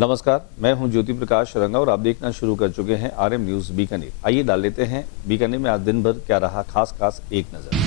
नमस्कार, मैं हूं ज्योति प्रकाश रंगा और आप देखना शुरू कर चुके हैं RM न्यूज बीकानेर। आइए डाल लेते हैं बीकानेर में आज दिन भर क्या रहा खास एक नजर।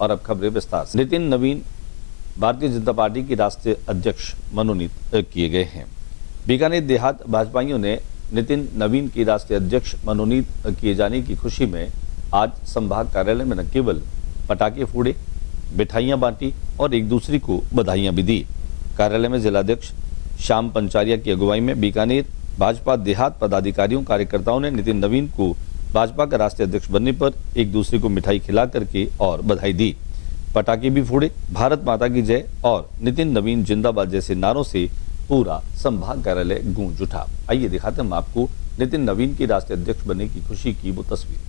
और अब खबरें विस्तार से। नितिन नवीन भारतीय जनता पार्टी की राष्ट्रीय अध्यक्ष मनोनीत किए गए हैं। बीकानेर देहात भाजपाइयों ने नितिन नवीन की राष्ट्रीय अध्यक्ष मनोनीत किए जाने की खुशी में आज संभाग कार्यालय में न केवल पटाखे फोड़े, मिठाइयां बांटी और एक दूसरे को बधाइयां भी दी। कार्यालय में जिलाध्यक्ष श्याम पंचारिया की अगुवाई में बीकानेर भाजपा देहात पदाधिकारियों कार्यकर्ताओं ने नितिन नवीन को भाजपा का राष्ट्रीय अध्यक्ष बनने पर एक दूसरे को मिठाई खिला करके और बधाई दी। पटाखे भी फोड़े, भारत माता की जय और नितिन नवीन जिंदाबाद जैसे नारों से पूरा संभाग कार्यालय गूंज उठा। आइए दिखाते हैं हम आपको नितिन नवीन की राष्ट्रीय अध्यक्ष बनने की खुशी की वो तस्वीर।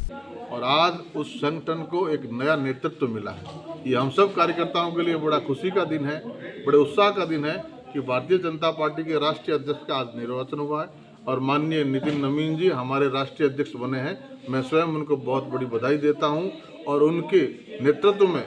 और आज उस संगठन को एक नया नेतृत्व मिला है। ये हम सब कार्यकर्ताओं के लिए बड़ा खुशी का दिन है, बड़े उत्साह का दिन है कि भारतीय जनता पार्टी के राष्ट्रीय अध्यक्ष का आज निर्वाचन हुआ है और माननीय नितिन नवीन जी हमारे राष्ट्रीय अध्यक्ष बने हैं। मैं स्वयं उनको बहुत बड़ी बधाई देता हूं और उनके नेतृत्व में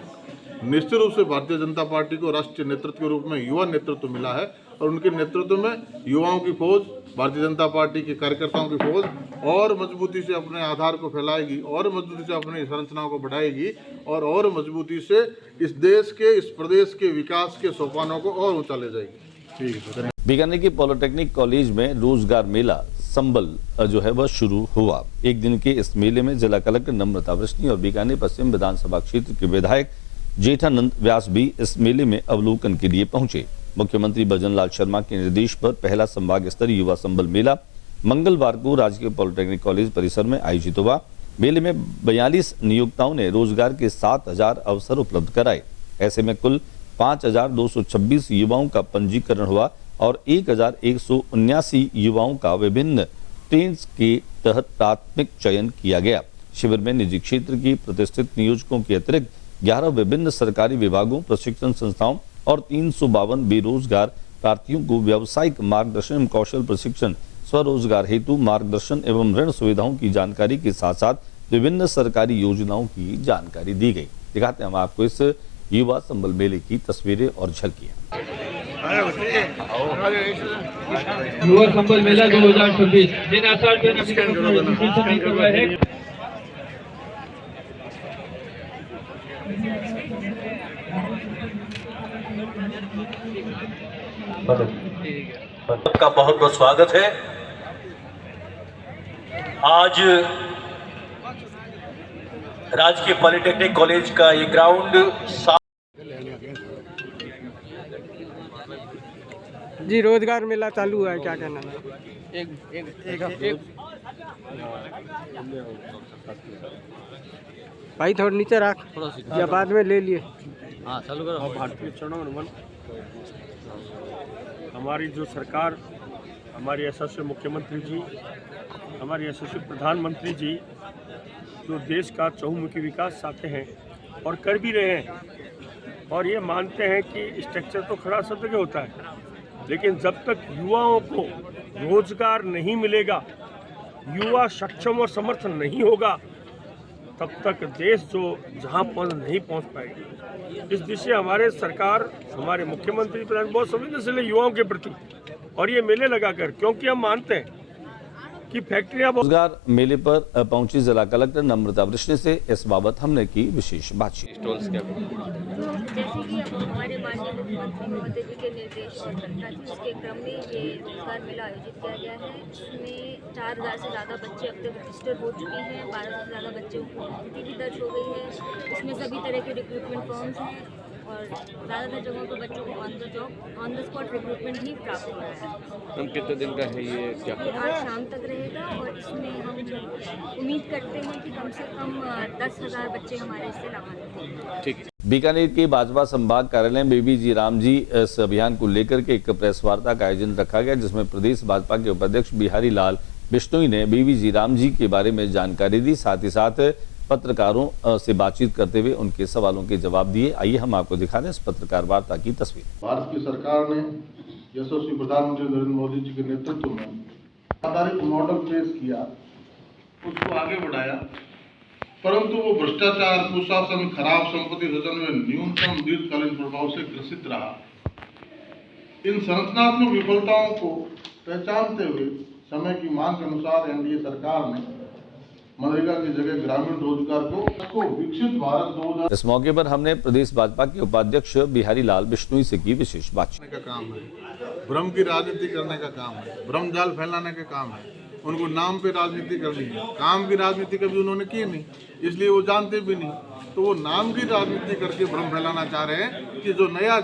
निश्चित रूप से भारतीय जनता पार्टी को राष्ट्रीय नेतृत्व के रूप में युवा नेतृत्व मिला है और उनके नेतृत्व में युवाओं की फौज, भारतीय जनता पार्टी के कार्यकर्ताओं की फौज और मजबूती से अपने आधार को फैलाएगी और मजबूती से अपनी संरचनाओं को बढ़ाएगी और मजबूती से इस देश के, इस प्रदेश के विकास के सोपानों को और ऊंचा ले जाएगी। ठीक है। बीकानेर के पॉलिटेक्निक कॉलेज में रोजगार मेला संबल जो है वह शुरू हुआ। एक दिन के इस मेले में जिला कलेक्टर नम्रता वृष्णि और बीकानेर पश्चिम विधानसभा क्षेत्र के विधायक जेठानंद व्यास भी इस मेले में अवलोकन के लिए पहुंचे। मुख्यमंत्री भजनलाल शर्मा के निर्देश पर पहला संभाग स्तरीय युवा संबल मेला मंगलवार को राजकीय पॉलिटेक्निक कॉलेज परिसर में आयोजित हुआ। मेले में 42 नियोक्ताओं ने रोजगार के 7,000 अवसर उपलब्ध कराए। ऐसे में कुल 5,226 युवाओं का पंजीकरण हुआ और 1,179 युवाओं का विभिन्न ट्रेन्स के तहत प्राथमिक चयन किया गया। शिविर में निजी क्षेत्र की प्रतिष्ठित नियोजकों के अतिरिक्त 11 विभिन्न सरकारी विभागों, प्रशिक्षण संस्थाओं और 352 बेरोजगार प्रार्थियों को व्यावसायिक मार्गदर्शन एवं कौशल प्रशिक्षण, स्वरोजगार हेतु मार्गदर्शन एवं ऋण सुविधाओं की जानकारी के साथ साथ विभिन्न सरकारी योजनाओं की जानकारी दी गई। दिखाते हैं हम आपको इस युवा संबल मेले की तस्वीरें और झलकियां। युवा संबल मेला 2026 का बहुत बहुत स्वागत है। आज राजकीय पॉलिटेक्निक कॉलेज का ये ग्राउंड जी रोजगार मेला चालू हुआ है, क्या कहना है? भाई थोड़ा नीचे रख या बाद में ले लिए। भारतीय चुनाव नमन। हमारी जो सरकार, हमारे यशस्वी मुख्यमंत्री जी, हमारे यशस्वी प्रधानमंत्री जी जो देश का चहुमुखी विकास चाहते हैं और कर भी रहे हैं, और ये मानते हैं कि स्ट्रक्चर तो खड़ा सब जगह होता है, लेकिन जब तक युवाओं को रोजगार नहीं मिलेगा, युवा सक्षम और समर्थ नहीं होगा, तब तक देश जो जहाँ नहीं पहुँच पाएगी। इस दिशा हमारे सरकार, हमारे मुख्यमंत्री प्रधान बहुत संवेदनशील है युवाओं के प्रति, और ये मेले लगाकर, क्योंकि हम मानते हैं कि फैक्ट्रियां। रोजगार मेले पर पहुंची जिला कलेक्टर नम्रता वृष्णि से इस बाबत हमने की विशेष बातचीत। जैसे कि अब हमारे माननीय मुख्यमंत्री महोदय जी के निर्देश और घटना थी, उसके क्रम में ये रोजगार मेला आयोजित किया गया है। इसमें 4000 से ज़्यादा बच्चे अब तक रजिस्टर हो चुके हैं, 1200 से ज़्यादा बच्चों की उपस्थिति भी दर्ज हो गई है। इसमें सभी तरह के रिक्रूटमेंट फॉर्म्स हैं और ज़्यादातर जगहों पर बच्चों को ऑन द स्पॉट रिक्रूटमेंट ही प्राप्त हो रहा है। हम कितने दिन का है ये क्या? आज शाम तक रहेगा और इसमें हम उम्मीद करते हैं कि कम से कम 10,000 बच्चे हमारे इससे लाभान्वित होंगे। ठीक है। बीकानेर के भाजपा संभाग कार्यालय में बीबी जी राम जी इस अभियान को लेकर के एक प्रेस वार्ता का आयोजन रखा गया, जिसमें प्रदेश भाजपा के उपाध्यक्ष बिहारी लाल बिश्नोई ने बीबी जी राम जी के बारे में जानकारी दी, साथ ही साथ पत्रकारों से बातचीत करते हुए उनके सवालों के जवाब दिए। आइए हम आपको दिखा दें इस पत्रकार वार्ता की तस्वीर। भारत की सरकार ने यशस्वी प्रधानमंत्री नरेंद्र मोदी जी के नेतृत्व में आधारित मॉडल पेश किया, उसको आगे बढ़ाया, परंतु वो भ्रष्टाचार, कुशासन, खराब संपत्ति सृजन में न्यूनतम दीर्घकालीन प्रभाव से ग्रसित रहा। इन संरचनात्मक विफलताओं को पहचानते हुए समय की मांग के अनुसार एनडीए सरकार ने मनरेगा की जगह ग्रामीण रोजगार को विकसित भारत 2000 इस मौके पर हमने प्रदेश भाजपा के उपाध्यक्ष बिहारी लाल बिश्नोई से की विशेष बातचीत। का काम है, भ्रम की राजनीति करने का काम है, भ्रम जाल फैलाने का काम है, उनको नाम पे राजनीति करनी है, काम की राजनीति कभी उन्होंने की नहीं, इसलिए वो जानते भी नहीं। तो वो नाम की राजनीति करके भ्रम फैलाना चाह रहे हैं कि जो नया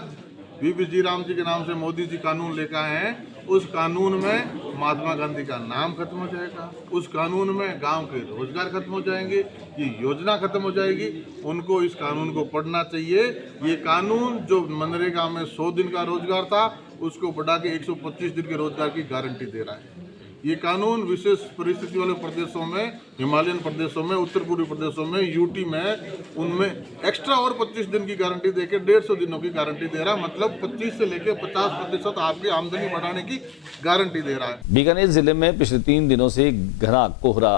बीबी जी राम जी के नाम से मोदी जी कानून लेकर आए हैं, उस कानून में महात्मा गांधी का नाम खत्म हो जाएगा, उस कानून में गांव के रोजगार खत्म हो जाएंगे, ये योजना खत्म हो जाएगी। उनको इस कानून को पढ़ना चाहिए। ये कानून जो मनरेगा में 100 दिन का रोजगार था, उसको बढ़ा के 125 दिन के रोजगार की गारंटी दे रहा है। ये कानून विशेष परिस्थिति वाले प्रदेशों में, हिमालयन प्रदेशों में, उत्तर पूर्वी प्रदेशों में, यूटी में, उनमें एक्स्ट्रा और 25 दिन की गारंटी देके 150 दिनों की गारंटी दे रहा है। मतलब 25 से लेकर 50% आपकी आमदनी बढ़ाने की गारंटी दे रहा है। बीकानेर जिले में पिछले 3 दिनों से घना कोहरा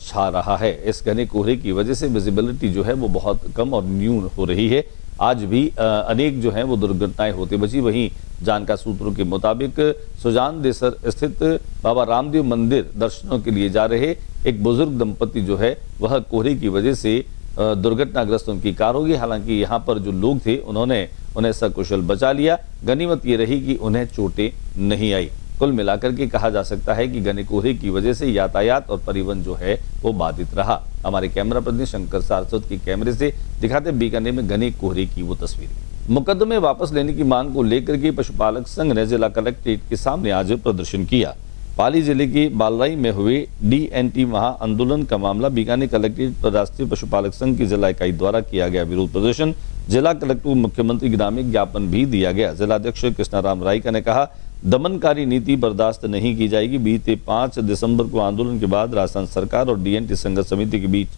छा रहा है। इस घने कोहरे की वजह से विजिबिलिटी जो है वो बहुत कम और न्यून हो रही है। आज भी अनेक जो हैं वो दुर्घटनाएं होती बची। वहीं जानकार सूत्रों के मुताबिक सुजान देसर स्थित बाबा रामदेव मंदिर दर्शनों के लिए जा रहे एक बुजुर्ग दंपति जो है वह कोहरे की वजह से दुर्घटनाग्रस्त उनकी कार होगी। हालांकि यहाँ पर जो लोग थे उन्होंने उन्हें सकुशल बचा लिया। गनीमत ये रही कि उन्हें चोटें नहीं आई। कुल मिलाकर के कहा जा सकता है कि घने कोहरे की वजह से यातायात और परिवहन जो है वो बाधित रहा। हमारे कैमरा प्रतिनिधि शंकर सारस्वत के कैमरे से दिखाते बीकानेर में घने कोहरे की वो तस्वीरें। मुकदमे वापस लेने की मांग को लेकर के पशुपालक संघ ने जिला कलेक्ट्रेट के सामने आज प्रदर्शन किया। पाली जिले के बालराई में हुए डीएनटी महाआंदोलन का मामला बीकानेर कलेक्ट्रेट पर राष्ट्रीय पशुपालक संघ की जिला इकाई द्वारा किया गया विरोध प्रदर्शन। जिला कलेक्टर को मुख्यमंत्री के नाम एक ज्ञापन भी दिया गया। जिलाध्यक्ष कृष्णाराम रायका ने कहा, दमनकारी नीति बर्दाश्त नहीं की जाएगी। बीते 5 दिसंबर को आंदोलन के बाद राजस्थान सरकार और डीएनटी संघर्ष समिति के बीच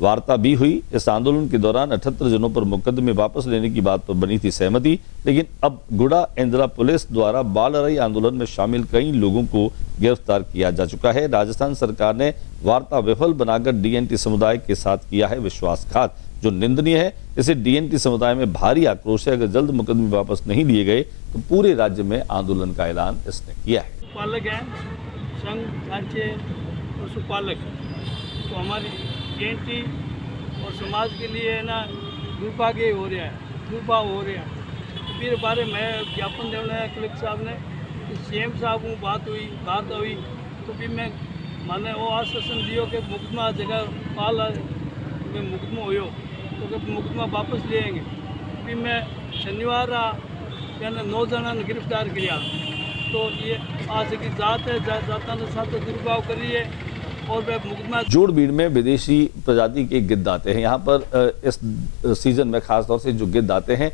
वार्ता भी हुई। इस आंदोलन के दौरान 78 जनों पर मुकदमे वापस लेने की बात पर बनी थी सहमति, लेकिन अब गुड़ा इंदिरा पुलिस द्वारा बालराई आंदोलन में शामिल कई लोगों को गिरफ्तार किया जा चुका है। राजस्थान सरकार ने वार्ता विफल बनाकर डीएनटी समुदाय के साथ किया है विश्वासघात, जो निंदनीय है। इसे डीएनटी समुदाय में भारी आक्रोश है। अगर जल्द मुकदमे वापस नहीं लिए गए तो पूरे राज्य में आंदोलन का ऐलान इसने किया है। पशुपालक है, संघ राज्य पशुपालक, तो हमारी डीएनटी और समाज के लिए है ना दुर्भाग्य हो रहा है, दुर्भाव हो रहा है। फिर बारे में ज्ञापन देना है कलेक्टर साहब ने, सीएम साहब को बात हुई तो फिर मैं माने वो आश्वासन दियो कि मुकदमा जगह पाल में मुकदमा हो तो मुकदमा वापस लेंगे। फिर मैं शनिवार कहना 9 जना ने गिरफ्तार किया। तो ये आज की जात है, जाता ने साथ दुर्भाव करिए और वह मुकदमा जोड़बीड़ में विदेशी प्रजाति के गिद्ध आते हैं। यहाँ पर इस सीजन में खासतौर से जो गिद्ध आते हैं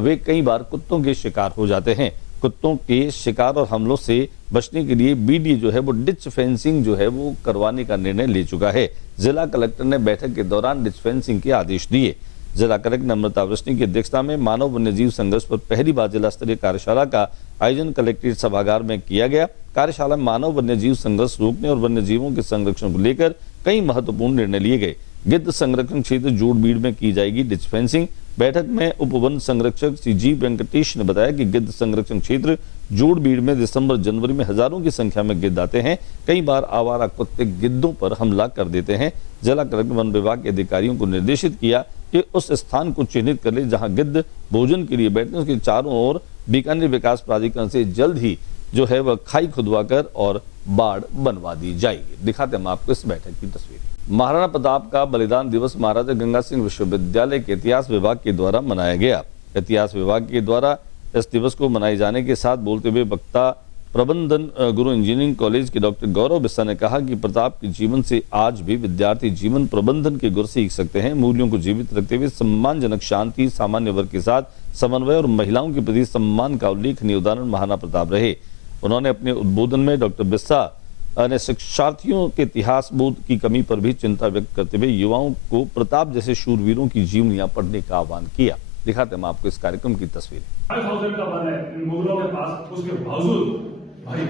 वे कई बार कुत्तों के शिकार हो जाते हैं। कुत्तों के शिकार और हमलों से बचने के लिए बीडीए जो है वो डिच फेंसिंग जो है वो करवाने का निर्णय ले चुका है। जिला कलेक्टर ने बैठक के दौरान डिच फेंसिंग के आदेश दिए। जिला कलेक्टर नम्रता वृष्णि की अध्यक्षता में मानव वन्यजीव संघर्ष पर पहली बार जिला स्तरीय कार्यशाला का आयोजन कलेक्ट्रेट सभागार में किया गया। कार्यशाला में मानव वन्यजीव संघर्ष रोकने और वन्यजीवों के संरक्षण को लेकर कई महत्वपूर्ण निर्णय लिए गए। गिद्ध संरक्षण क्षेत्र जोड़बीड़ में की जाएगी डिच फेंसिंग। बैठक में उप वन संरक्षक श्री जी वेंकटेश ने बताया कि गिद्ध संरक्षण क्षेत्र जोड़बीड़ में दिसंबर जनवरी में हजारों की संख्या में गिद्ध आते हैं। कई बार आवारा कुत्ते गिद्धों पर हमला कर देते हैं। जिला कलेक्टर वन विभाग के अधिकारियों को निर्देशित किया कि उस स्थान को चिन्हित कर ले जहां गिद्ध भोजन के लिए बैठते हैं, उसके चारों ओर बीकानेर विकास प्राधिकरण से जल्द ही जो है वह खाई खुदवाकर और बाड़ बनवा दी जाएगी। दिखाते हम आपको इस बैठक की तस्वीर। महाराणा प्रताप का बलिदान दिवस महाराजा गंगा सिंह विश्वविद्यालय के इतिहास विभाग के द्वारा मनाया गया। इतिहास विभाग के द्वारा इस दिवस को मनाए जाने के साथ बोलते हुए वक्ता प्रबंधन गुरु इंजीनियरिंग कॉलेज के डॉक्टर गौरव बिस्सा ने कहा कि प्रताप के जीवन से आज भी विद्यार्थी जीवन प्रबंधन के गुर सीख सकते हैं। मूल्यों को जीवित रखते हुए सम्मानजनक शांति, सामान्य वर्ग के साथ समन्वय और महिलाओं के प्रति सम्मान का उल्लेखनीय उदाहरण महाराणा प्रताप रहे। उन्होंने अपने उद्बोधन में डॉक्टर बिस्सा ने शिक्षार्थियों के इतिहास बोध की कमी पर भी चिंता व्यक्त करते हुए युवाओं को प्रताप जैसे शूरवीरों की जीवनियां पढ़ने का आह्वान किया। दिखाते हम आपको इस कार्यक्रम की तस्वीर। का वन है मुगलों के पास, उसके बावजूद भाई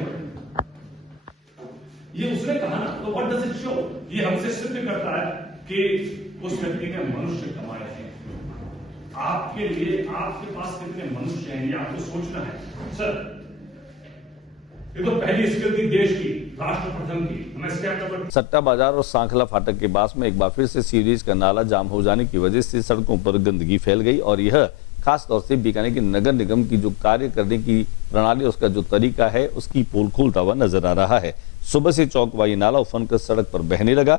ये उसने कहा ना, तो व्हाट डज इट शो? ये हमसे सिद्ध करता है कि उस व्यक्ति ने मनुष्य कमाए हैं। आपके लिए आपके पास कितने मनुष्य हैं ये आपको सोचना है। सर ये तो पहली स्किल थी देश की, राष्ट्र प्रथम की। सट्टा बाजार और सांखला फाटक के पास में एक बार फिर से सीरीज का नाला जाम हो जाने की वजह से सड़कों पर गंदगी फैल गई और यह खास तौर से बीकानेर के नगर निगम की जो कार्य करने की प्रणाली, उसका जो तरीका है, उसकी पोल खोलता हुआ नजर आ रहा है। सुबह से चौक ये नाला उफन कर सड़क पर बहने लगा।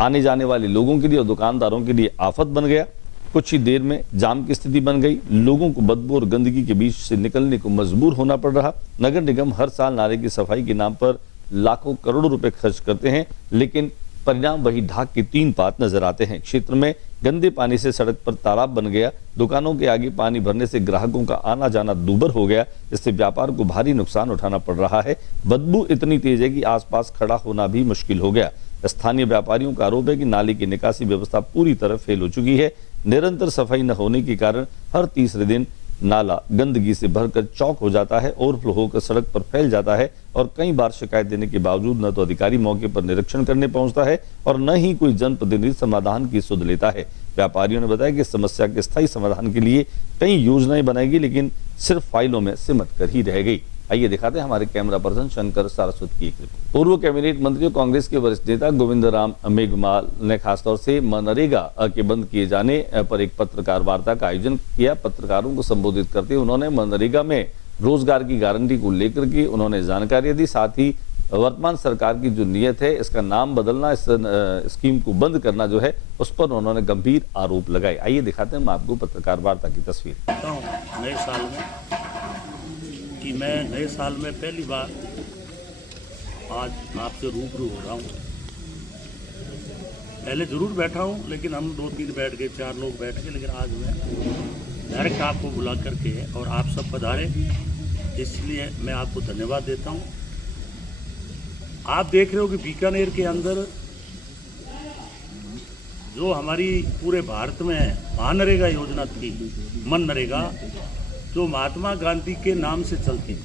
आने जाने वाले लोगों के लिए और दुकानदारों के लिए आफत बन गया। कुछ ही देर में जाम की स्थिति बन गई। लोगों को बदबू और गंदगी के बीच से निकलने को मजबूर होना पड़ रहा। नगर निगम हर साल नाले की सफाई के नाम पर लाखों करोड़ों रुपए खर्च करते हैं, लेकिन परिणाम वही ढाक के तीन पात नजर आते हैं। क्षेत्र में गंदे पानी से सड़क पर तालाब बन गया। दुकानों के आगे पानी भरने से ग्राहकों का आना जाना दूभर हो गया। इससे व्यापार को भारी नुकसान उठाना पड़ रहा है। बदबू इतनी तेज है कि आसपास खड़ा होना भी मुश्किल हो गया। स्थानीय व्यापारियों का आरोप है कि नाले की निकासी व्यवस्था पूरी तरह फेल हो चुकी है। निरंतर सफाई न होने के कारण हर तीसरे दिन नाला गंदगी से भरकर चौक हो जाता है, ओवरफ्लो होकर सड़क पर फैल जाता है और कई बार शिकायत देने के बावजूद न तो अधिकारी मौके पर निरीक्षण करने पहुंचता है और न ही कोई जनप्रतिनिधि समाधान की सुध लेता है। व्यापारियों ने बताया कि समस्या के स्थायी समाधान के लिए कई योजनाएं बनाई गई, लेकिन सिर्फ फाइलों में सिमट कर ही रह गई। आइए दिखाते हैं हमारे कैमरा पर्सन शंकर सारस्वत की एक रिपोर्ट। पूर्व कैबिनेट मंत्री और कांग्रेस के वरिष्ठ नेता गोविंद राम मेघवाल ने खासतौर से मनरेगा के बंद किए जाने पर एक पत्रकार वार्ता का आयोजन किया। पत्रकारों को संबोधित करते हुए उन्होंने मनरेगा में रोजगार की गारंटी को लेकर के उन्होंने जानकारी दी। साथ ही वर्तमान सरकार की जो नीयत है, इसका नाम बदलना, इस स्कीम को बंद करना जो है, उस पर उन्होंने गंभीर आरोप लगाए। आइए दिखाते हैं हम आपको पत्रकार वार्ता की तस्वीर। नए साल में कि मैं नए साल में पहली बार आज आपसे रूबरू हो रहा हूँ। पहले ज़रूर बैठा हूँ, लेकिन हम 2-3 बैठ गए, 4 लोग बैठ गए, लेकिन आज मैं डायरेक्ट आपको बुला करके और आप सब पधारे, इसलिए मैं आपको धन्यवाद देता हूँ। आप देख रहे हो कि बीकानेर के अंदर जो हमारी पूरे भारत में मनरेगा योजना थी, मनरेगा जो महात्मा गांधी के नाम से चलती थी,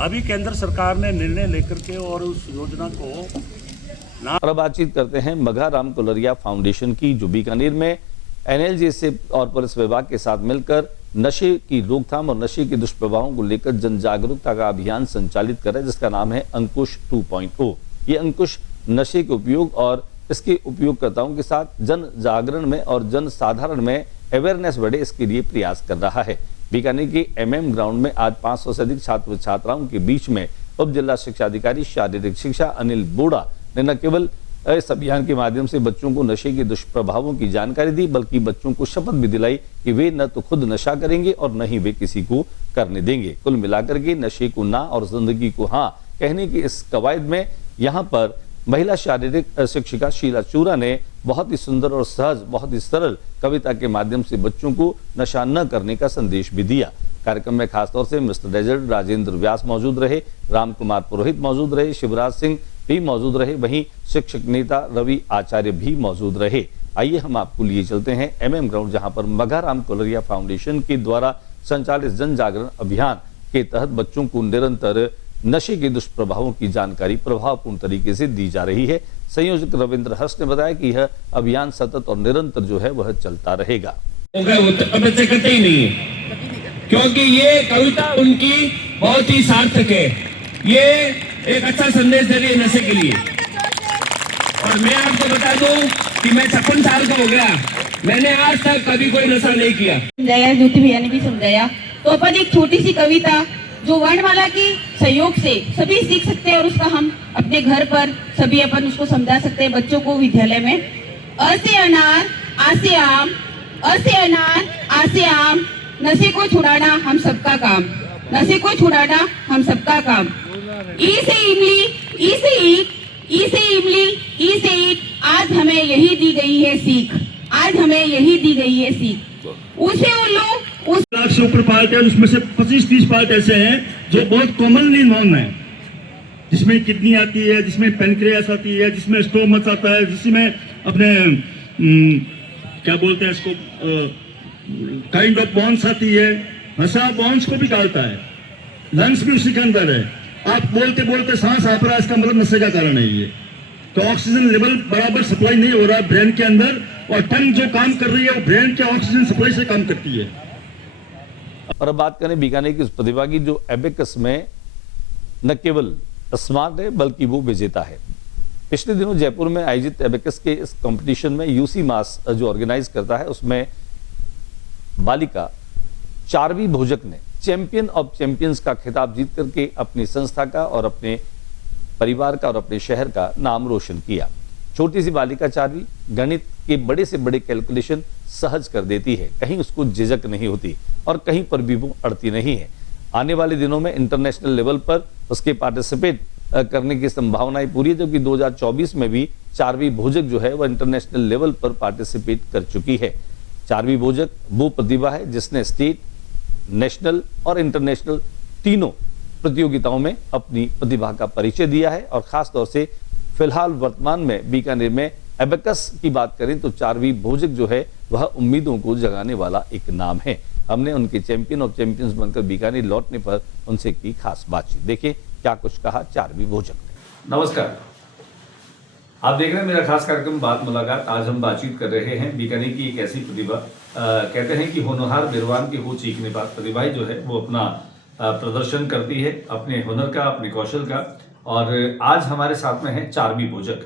अभी केंद्र सरकार ने निर्णय लेकर के और उस योजना को और बातचीत करते हैं मघा राम कुलरिया फाउंडेशन की, जो बीकानेर में एनएलजी से और पुलिस विभाग के साथ मिलकर नशे की रोकथाम और नशे के दुष्प्रभावों को लेकर जन जागरूकता का अभियान संचालित कर रहा है, जिसका नाम है अंकुश 2.0। ये अंकुश नशे के उपयोग और इसके उपयोगकर्ताओं के साथ जन जागरण में और जन साधारण में अवेयरनेस बढ़े, इसके लिए प्रयास कर रहा है। बीकानेर के MM ग्राउंड में आज 500 से अधिक छात्र छात्राओं के बीच में उप जिला शिक्षा अधिकारी शारीरिक शिक्षा अनिल बोड़ा ने न केवल इस अभियान के माध्यम से बच्चों को नशे के दुष्प्रभावों की जानकारी दी, बल्कि बच्चों को शपथ भी दिलाई कि वे न तो खुद नशा करेंगे और न ही वे किसी को करने देंगे। कुल मिलाकर के नशे को ना और जिंदगी को हाँ कहने की इस कवायद में यहाँ पर महिला शारीरिक शिक्षिका शीला चूरा ने बहुत ही सुंदर और सहज, बहुत ही सरल कविता के माध्यम से बच्चों को नशा न करने का संदेश भी दिया। कार्यक्रम में खासतौर से मिस्टर डेजर्ट राजेंद्र व्यास मौजूद रहे, राम कुमार पुरोहित मौजूद रहे, शिवराज सिंह भी मौजूद रहे, वहीं शिक्षक नेता रवि आचार्य भी मौजूद रहे। आइए हम आपको लिए चलते हैं MM ग्राउंड, जहां पर मघाराम कोलरिया फाउंडेशन के द्वारा संचालित जन जागरण अभियान के तहत बच्चों को निरंतर नशे के दुष्प्रभावों की जानकारी प्रभावपूर्ण तरीके से दी जा रही है। संयोजक रविंद्र हर्ष ने बताया कि यह अभियान सतत और निरंतर जो है वह चलता रहेगा। बच्चे करते ही नहीं है, क्योंकि ये कविता उनकी बहुत ही सार्थक है। ये एक अच्छा संदेश दे रही है नशे के लिए। और मैं आपको बता दूं कि मैं 56 साल का हो गया, मैंने आज तक कभी कोई नशा नहीं किया। समझाया, ज्योति भैया ने भी समझाया। तो अपन एक छोटी सी कविता जो वर्णमाला के सहयोग से सभी सीख सकते हैं और उसका हम अपने घर पर सभी अपन उसको समझा सकते हैं बच्चों को विद्यालय में। अ से अनार, आ से आम, अ से अनार, आ से आम, नशे को छुड़ाना हम सबका काम, नशे को छुड़ाना हम सबका काम। ई से इमली, ई से ईख, ई से इमली, ई से ईख, आज हमें यही दी गई है सीख, आज हमें यही दी गई है सीख। उसे उल्लू उस लाख से ऊपर पार्ट है, उसमें से 25-30 पार्ट ऐसे हैं जो बहुत कॉमनली नोन है, जिसमें किडनी आती है, जिसमें पेनक्रियास आती है, जिसमें स्टोमच आता है, जिसमें अपने क्या बोलते हैं इसको, काइंड ऑफ बॉन्स आती है। नशा बॉन्स को भी डालता है, लंग्स भी उसी के अंदर है। आप बोलते बोलते सांस आप रहा है, इसका मतलब नशे का कारण है ये। तो ऑक्सीजन लेवल बराबर सप्लाई नहीं हो रहा ब्रेन के अंदर, और टंग जो काम कर रही है वो ब्रेन के ऑक्सीजन सप्लाई से काम करती है। और अब बात करें बीकानेर की उस प्रतिभा की जो एबेकस में न केवल स्मार्ट है बल्कि वो विजेता है। पिछले दिनों जयपुर में आयोजित एबेकस के इस कंपटीशन में यूसी मास जो ऑर्गेनाइज करता है, उसमें बालिका चारवी भोजक ने चैंपियन ऑफ चैंपियंस का खिताब जीत करके अपनी संस्था का और अपने परिवार का और अपने शहर का नाम रोशन किया। छोटी सी बालिका चारवी गणित के बड़े से बड़े कैलकुलेशन सहज कर देती है, कहीं उसको झिझक नहीं होती और कहीं पर भी वो अड़ती नहीं है। आने वाले दिनों में इंटरनेशनल लेवल पर उसके पार्टिसिपेट करने की संभावनाएं पूरी है, जबकि 2024 में भी चारवी भोजक जो है वह इंटरनेशनल लेवल पर पार्टिसिपेट कर चुकी है। चारवी भोजक वो प्रतिभा है जिसने स्टेट, नेशनल और इंटरनेशनल तीनों प्रतियोगिताओं में अपनी प्रतिभा का परिचय दिया है। और खास तौर से फिलहाल वर्तमान में बीकानेर में एबेकस की बात करें तो चारवी भोजक जो है वह उम्मीदों को जगाने वाला एक नाम है। हमने उनके चैंपियन ऑफ चैंपियंस बनकर बीकानेर लौटने पर उनसे की खास बातचीत। देखिए क्या कुछ कहा चारवी भोजक ने। नमस्कार, आप देख रहे हैं मेरा खास कार्यक्रम बात मुलाकात। आज हम बातचीत कर रहे हैं बीकानेर की एक ऐसी प्रतिभा, कहते हैं कि होनहार बिरवान के हो चीखने पर प्रतिभाएं जो है वो अपना प्रदर्शन करती है अपने हुनर का, अपने कौशल का। और आज हमारे साथ में है चारवी भोजक।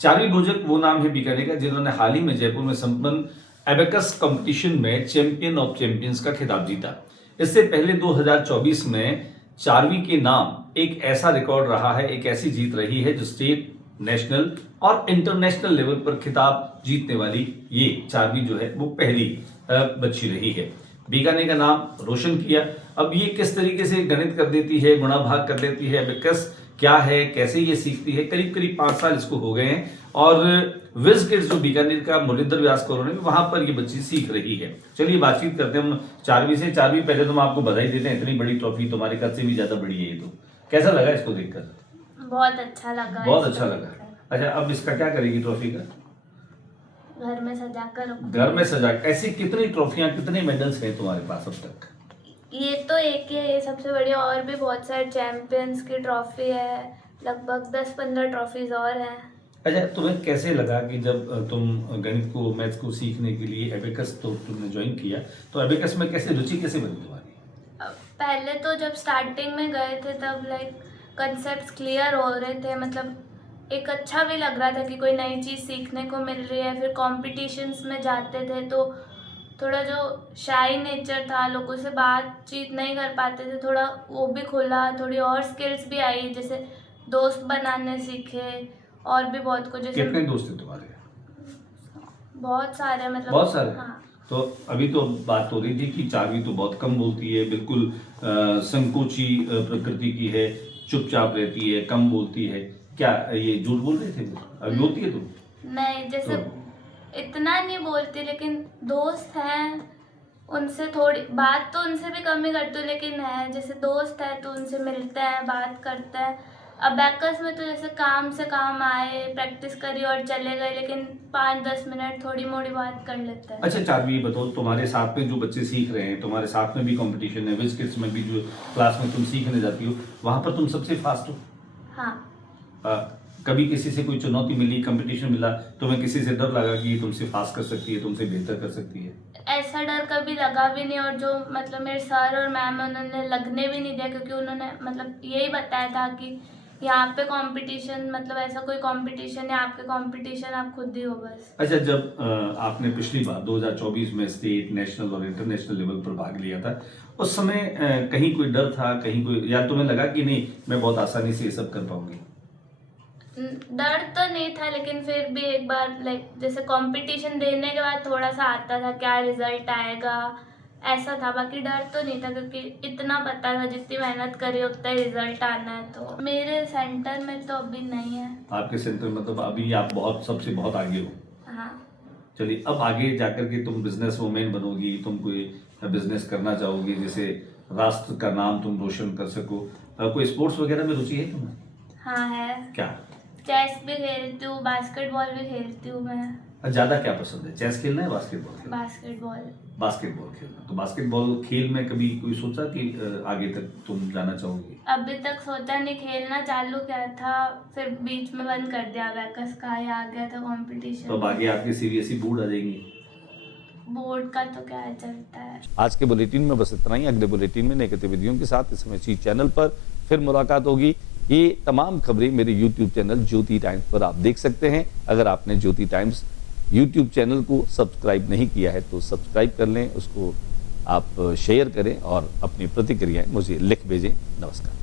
चारवी भोजक वो नाम है बीकानेर का जिन्होंने हाल ही में जयपुर में संपन्न एबेकस कंपटीशन में चैंपियन ऑफ चैंपियंस का खिताब जीता। इससे पहले 2024 में चारवी के नाम एक ऐसा रिकॉर्ड रहा है, एक ऐसी जीत रही है जो स्टेट, नेशनल और इंटरनेशनल लेवल पर खिताब जीतने वाली ये चारवी जो है वो पहली बच्ची रही है। बीकानेर का नाम रोशन किया। अब ये किस तरीके से गणित कर देती है, गुणा भाग कर देती है, एबेकस क्या है, कैसे ये सीखती है, करीब करीब 5 साल इसको हो गए हैं। और विज किड्स जो बीकानेर का मुरिंदर व्यास कॉलोनी वहां पर ये बच्ची सीख रही है। चलिए बातचीत करते हैं हम चारवी से। चारवी, पहले तो हम आपको बधाई देते हैं, इतनी बड़ी ट्रॉफी तुम्हारे कद से भी ज्यादा बड़ी है ये तो। कैसा लगा इसको देखकर? बहुत अच्छा लगा। बहुत अच्छा लगा। अच्छा, अब इसका क्या करेगी ट्रॉफी का? घर में सजाकर। घर में सजा। ऐसी कितनी ट्रॉफियां, कितने मेडल्स हैं तुम्हारे पास अब तक? ये तो एक ही है, ये सबसे बड़ी। और भी बहुत सारे चैंपियंस की ट्रॉफी है, लगभग 10-15 ट्रॉफीज और हैं। अच्छा, तुम्हें कैसे लगा कि जब तुम गणित को, मैथ्स को सीखने के लिए एबेकस तो तुमने ज्वाइन किया, तो एबेकस में कैसे रुचि कैसे बनी तुम्हारी? पहले तो जब स्टार्टिंग में गए थे तब कंसेप्ट्स क्लियर हो रहे थे, मतलब एक अच्छा भी लग रहा था कि कोई नई चीज़ सीखने को मिल रही है। फिर कॉम्पिटिशन्स में जाते थे तो थोड़ा जो शाई नेचर था, लोगों से बातचीत नहीं कर पाते थे, थोड़ा वो भी खुला, थोड़ी और स्किल्स भी आई, जैसे दोस्त बनाने सीखे और भी बहुत कुछ। जैसे कितने दोस्त थे तुम्हारे? बहुत सारे, मतलब बहुत सारे। हाँ। तो अभी तो बात हो रही थी कि चारवी तो बहुत कम बोलती है, बिल्कुल संकोची प्रकृति की है, चुपचाप रहती है, कम बोलती है। क्या ये झूठ बोल रहे थे? अभी होती है तुम? नहीं, जैसे इतना नहीं बोलती, लेकिन दोस्त हैं, उनसे थोड़ी बात तो उनसे भी कम ही करती हूँ, लेकिन है जैसे दोस्त है तो उनसे मिलते हैं, बात करते हैं। अब बैकर्स में तो जैसे काम से काम आए, प्रैक्टिस करी और चले गए, लेकिन 5-10 मिनट थोड़ी मोड़ी बात कर लेते हैं। अच्छा चार्वी, ये बताओ, तुम्हारे साथ में जो बच्चे सीख रहे हैं, तुम्हारे साथ में भी कंपटीशन है, विज किड्स में भी जो क्लास में तुम सीखने जाती हो, वहाँ पर तुम सबसे फास्ट हो? हाँ। कभी किसी से कोई चुनौती मिली, कंपटीशन मिला, तुम्हें किसी से डर लगा कि ये तुमसे फास्ट कर सकती है, तुमसे बेहतर कर सकती है? ऐसा डर कभी लगा भी नहीं, और जो मतलब मेरे सर और मैम उन्होंने लगने भी नहीं दिया, क्योंकि उन्होंने मतलब यही बताया था कि यहाँ पे कंपटीशन मतलब ऐसा कोई कंपटीशन है, आपके कंपटीशन आप खुद ही हो बस। अच्छा, जब आपने पिछली बार 2024 में स्टेट, नेशनल और इंटरनेशनल लेवल पर भाग लिया था, उस समय कहीं कोई डर था, कहीं कोई, या तुम्हें लगा कि नहीं मैं बहुत आसानी से ये सब कर पाऊंगी? डर तो नहीं था, लेकिन फिर भी एक बार जैसे कंपटीशन देने के बाद थोड़ा सा आता था क्या रिजल्ट आएगा, ऐसा था। बाकी डर तो नहीं था, क्योंकि इतना पता था जितनी मेहनत करी उतना ही रिजल्ट आना है। तो मेरे सेंटर में तो अभी नहीं है। आपके सेंटर में तो अभी आप सबसे बहुत आगे हो। हाँ। चलिए, अब आगे जाकर के तुम बिजनेस वुमेन बनोगी, तुम कोई बिजनेस करना चाहोगी, जैसे राष्ट्र का नाम तुम रोशन कर सको। कोई स्पोर्ट्स वगैरह में रुचि है तुम्हें? हाँ है। क्या? चेस भी खेलती हूँ, बास्केटबॉल भी खेलती हूँ मैं। ज्यादा क्या पसंद है, चेस खेलना है, बास्केटबॉल खेलना? बास्केटबॉल खेलना। तो बास्केटबॉल खेल में कभी कोई सोचा कि आगे तक तुम जाना चाहोगी? अभी तक सोचा नहीं, खेलना चालू किया था, फिर बीच में बंद कर दिया, वैकस का आ गया था कंपटीशन। तो आगे आपके CBSE बोर्ड आ जाएंगे? बोर्ड का तो क्या चलता है। आज के बुलेटिन में बस इतना ही। अगले बुलेटिन में नई गतिविधियों के साथ इस समय चीज चैनल पर फिर मुलाकात होगी। ये तमाम खबरें मेरे YouTube चैनल ज्योति टाइम्स पर आप देख सकते हैं। अगर आपने ज्योति टाइम्स YouTube चैनल को सब्सक्राइब नहीं किया है तो सब्सक्राइब कर लें, उसको आप शेयर करें और अपनी प्रतिक्रियाएं मुझे लिख भेजें। नमस्कार।